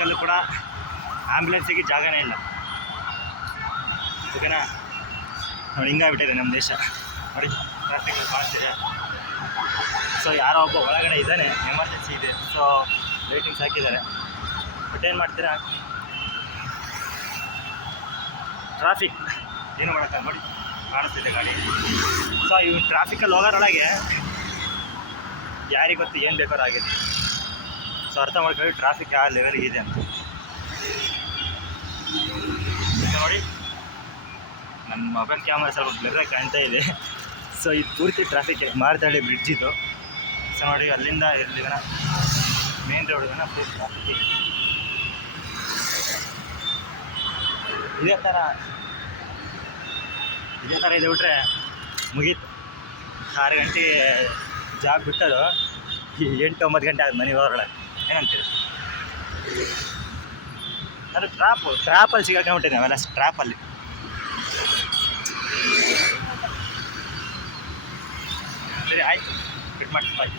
ಟ್ರಾಫಿಕಲ್ಲೂ ಕೂಡ ಆ್ಯಂಬುಲೆನ್ಸಿಗೆ ಜಾಗನೇ ಇಲ್ಲ. ಓಕೆನಾ? ನೋಡಿ ಹಿಂಗಾಗ್ಬಿಟ್ಟಿದೆ ನಮ್ಮ ದೇಶ. ನೋಡಿ ಟ್ರಾಫಿಕ್ ಕಾಣಿಸ್ತಿದೆ. ಸೊ ಯಾರೋ ಒಬ್ಬ ಒಳಗಡೆ ಇದ್ದಾನೆ, ಎಮರ್ಜೆನ್ಸಿ ಇದೆ, ಸೊ ವೇಟಿಂಗ್ಸ್ ಹಾಕಿದ್ದಾರೆ. ಬಟ್ ಏನು ಮಾಡ್ತೀರಾ, ಟ್ರಾಫಿಕ್ ಏನು ಮಾಡೋಕ್ಕಾಗ. ನೋಡಿ ಕಾಣಿಸ್ತಿದೆ ಗಾಡಿ. ಸೊ ಇವು ಟ್ರಾಫಿಕಲ್ಲಿ ಹೋಗೋರೊಳಗೆ ಯಾರಿಗೆ ಗೊತ್ತು ಏನು ಬೇಕಾದ್ರೂ ಆಗಿದೆ. ಸೊ ಅರ್ಥ ಮಾಡ್ಕೊಳ್ಳಿ ಟ್ರಾಫಿಕ್ ಯಾವ ಲೆವೆಲ್ಗೆ ಇದೆ ಅಂತ. ನೋಡಿ ನನ್ನ ಮೊಬೈಲ್ ಕ್ಯಾಮ್ರಾ ಸ್ವಲ್ಪ ಬ್ಲರ್ರಾಗಿ ಕಾಣ್ತಾ ಇದೆ. ಸೊ ಇದು ಪೂರ್ತಿ ಟ್ರಾಫಿಕ್ ಮಾರತಹಳ್ಳಿ ಬ್ರಿಡ್ಜ್ ಇದು. ಸೊ ನೋಡಿ ಅಲ್ಲಿಂದ ಇಲ್ಲಿಗನ ಮೇನ್ ರೋಡ್ಗನ ಪೂರ್ತಿ ಟ್ರಾಫಿಕ್ ಇದೆ. ಇದೇ ಥರ ಇದೆ ಬಿಟ್ರೆ ಮುಗೀತು. 6 ಗಂಟೆಗೆ ಜಾಬ್ ಬಿಟ್ಟದು 8-9 ಗಂಟೆ ಆದ ಮನೆಗೆ ಹೋದ್ರೊಳಗೆ. ಏನಂತೀರಿ? ಅದು ಟ್ರಾಪಲ್ಲಿ ಸಿಗಾಕೊಂಡ್ಬಿಟ್ಟಿದೆ ನಾವೆಲ್ಲ ಟ್ರಾಪಲ್ಲಿ. ಸರಿ ಆಯಿತು, ಬಿಟ್ಟು ಮಾಡಿ ಬಾಯ್.